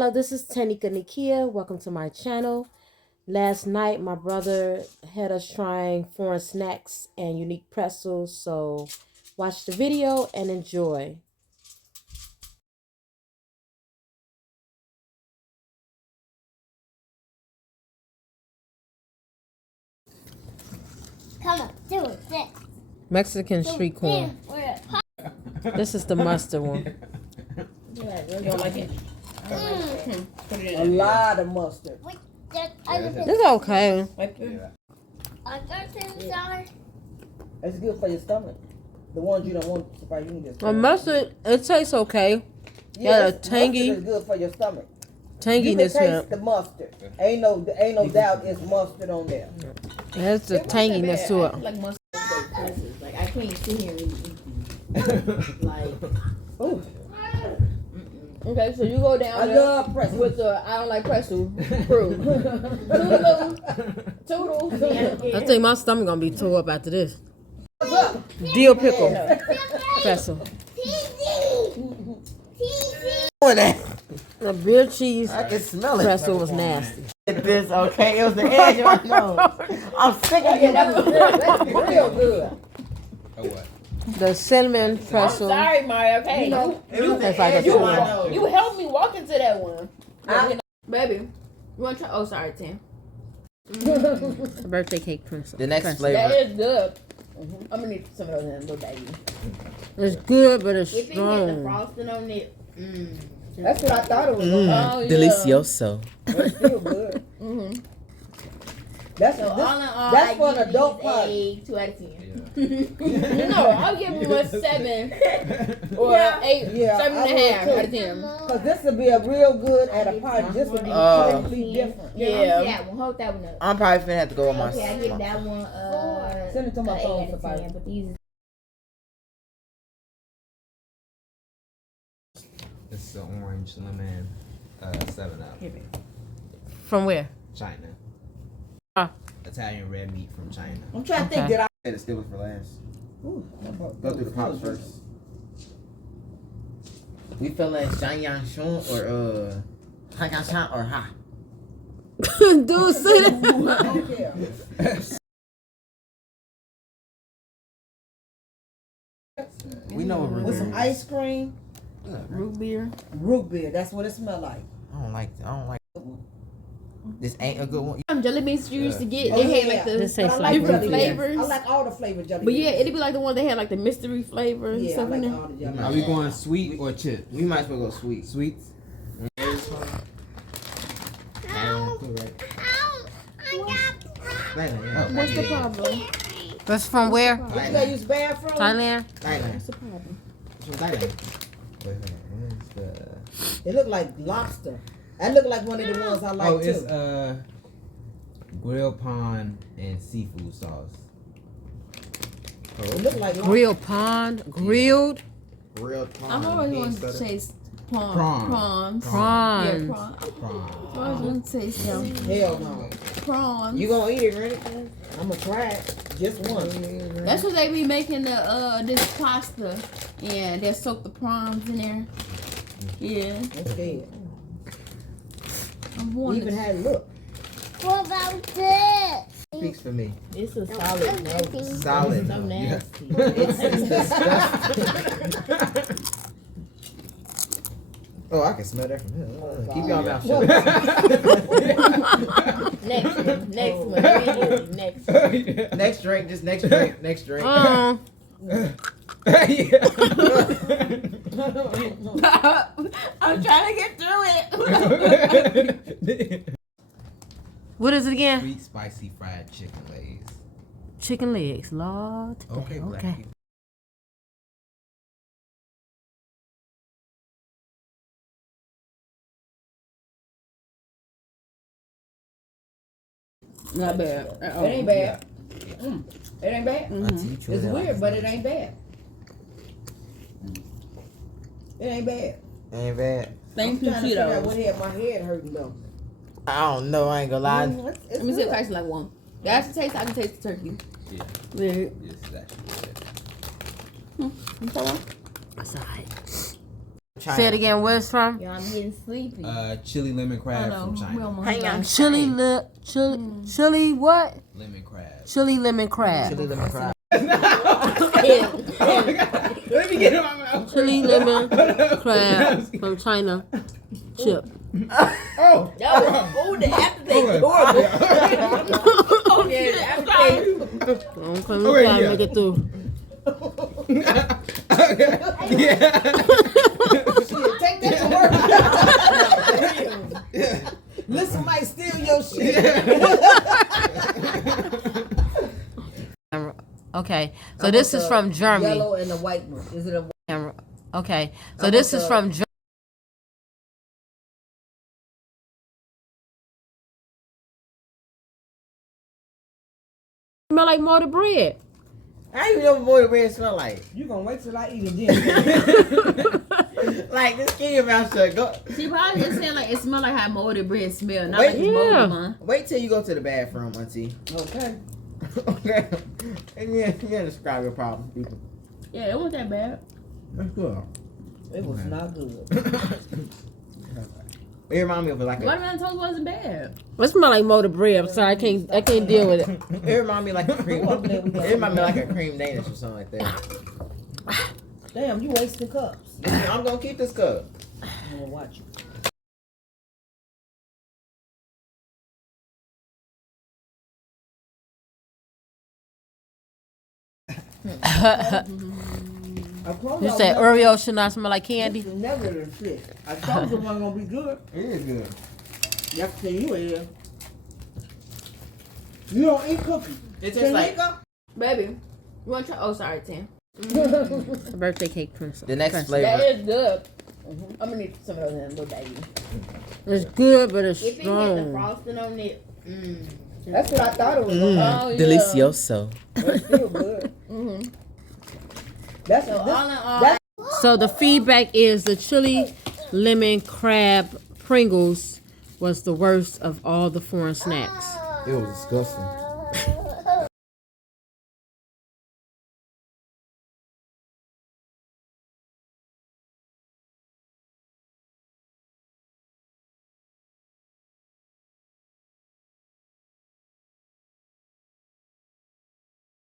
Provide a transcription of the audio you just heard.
Hello, this is Tanika Nikia. Welcome to my channel. Last night, my brother had us trying foreign snacks and unique pretzels. So watch the video and enjoy. Come on, do it. Mexican street corn. This is the mustard one. You don't like it? A lot of mustard. It's okay. It's good for your stomach. The ones you don't want to probably eat. Well, mustard, it tastes okay. Yeah, a tangy. Mustard is good for your stomach. Tanginess. You can taste the mustard. Ain't no doubt it's mustard on there. There's the tanginess to it. Like mustard pretzels. Like I can't sit here and really eat these. Like, Ooh, okay, so you go down I there love pretzels. with the I don't like pretzel crew. Toodles. I think my stomach gonna be tore up after this. What's up? Dill pickle pretzel. The beer cheese I can smell it. pretzel was nasty. This okay? It was the edge of my nose. I'm sick of it. That's real good. The cinnamon I'm pretzel. sorry, Mario. Okay, It was the That's like edge a of my tool. nose. you helped me walk into that one. Baby, you want to try? Oh, sorry, Tim. The birthday cake pretzel. The next Pretzel. That flavor. is good. I'm gonna need some of those in a little baggie. It's good, but it's If it had the strong. frosting on it, That's what I thought it was. Oh, yeah. Delicioso. It's still good. That's So all in all, that's I for an give adult these party. a 2 out of 10. No, I'll give them a 7 or 8, Yeah, 7 I and a would half too. out of 10. Because this would be a real good at a party. This would be totally different. Yeah. That one. Hold that one up. I'm probably finna have to go with my. Okay, I give that one Send it to my an phone, 8 out of somebody. 10, but these This is an orange lemon 7-Up. From where? China. Ah. Italian red meat from China. I'm trying to think Okay. that Hey, the Steelers for last. Ooh, Go through the pops first. We feeling Shanyang Shun or Hakashan or Ha. Dude, say that. I don't care. We know what With some root ice cream, Root beer. root beer. That's what it smells like. I don't like. This ain't a good one. Jelly beans you used to get, Oh, they had yeah. like the This tastes But I like different root beer. flavors. I like all the flavor jelly But yeah, beans. it'd be like the one they had like the mystery flavor and Yeah, I stuff in like there. all the jelly Are Are beans. we going sweet or chip? We might as well go sweet. Sweets. What's the problem? That's from where? What you gotta use bathroom? Thailand? What's the problem? It look like lobster. That look like one of the ones I like Oh, too. it's grilled pond and seafood sauce. It look like lobster. Grilled pond? Grilled? Grilled prawn. I'm always going peanut to butter. taste prawns. Prawn. Yeah, Prawns. prawns. Prawn. I was going to taste them. Hell no. Prawns. You gonna eat it, right? I'm gonna try it. Just one. That's what they be making the this pasta. Yeah, they soak the prawns in there. Yeah, I'm scared. I'm You wanting even to. had look. What about this? Speaks for me. It's a solid no. Solid. So no. nasty. It's disgusting. Oh, I can smell that from here. Keep your mouth shut. Next one, really, next one. Next drink, just next drink, next drink. I'm trying to get through it. What is it again? Sweet spicy fried chicken legs. Chicken legs, Lord. Okay, black Okay. people. Not bad. It ain't bad. It ain't bad. It's weird, but it ain't bad. It ain't bad. Ain't bad. Thank I'm you, trying to figure out Cheetos. what had my head hurting though. I don't know. I ain't gonna lie. It's Let me see if good. it tastes like one. That's the taste. I can taste the turkey. Yeah. Weird. Yes, it's actually good. That's all right. China. Say it again. Where it's from? Yeah, I'm getting sleepy. Chili lemon I crab know. from We China. almost Hang done. on. Chili what? Lemon crab. Chili lemon crab. Chili lemon crab. Let me get in my mouth. Chili lemon crab from China. Chip. Oh, That was, oh, the aftertaste horrible. Oh, yeah, the aftertaste. I'm coming Okay, try to yeah. make it through. yeah. Take that to work. Listen, might steal your shit. Okay, so this is from Germany. Yellow and the white one. Is it a Okay, so this is from Germany. Smell like molded bread. I don't even know what boy bread smell like. You gonna wait till I eat it then? Like this keep your mouth shut. Go. She probably just saying like it smell like how molded bread smell, not Wait, like it's yeah. molded, man. Wait till you go to the bathroom, auntie. Okay. Okay. And you describe your problem, people. Yeah, it wasn't that bad. That's good. It was not good. It remind me of like a. Watermelon toast wasn't bad. It smell like molded bread. I'm sorry, I can't deal with it. It remind me like a cream. It remind me like a cream Danish or something like that. Damn, you wasting cups. I'm gonna keep this cup. I'm gonna watch you. I told You y'all said never- Oreo should not smell like candy. this is never the shit. I told you it wasn't gonna be good. It is good. That's the you is. You don't eat cookies. It tastes like Baby, you want to try? Oh, sorry, Tim. Birthday cake princess. the next That flavor. is good. I'm gonna need some of those in a little baggie. It's good, but it's If it had the strong. frosting on it, That's what I thought it was. Oh, yeah. Delicioso. But it's still good. Mm-hmm. That's so this, all in all, that's So the feedback is the chili lemon crab Pringles was the worst of all the foreign snacks. It was disgusting.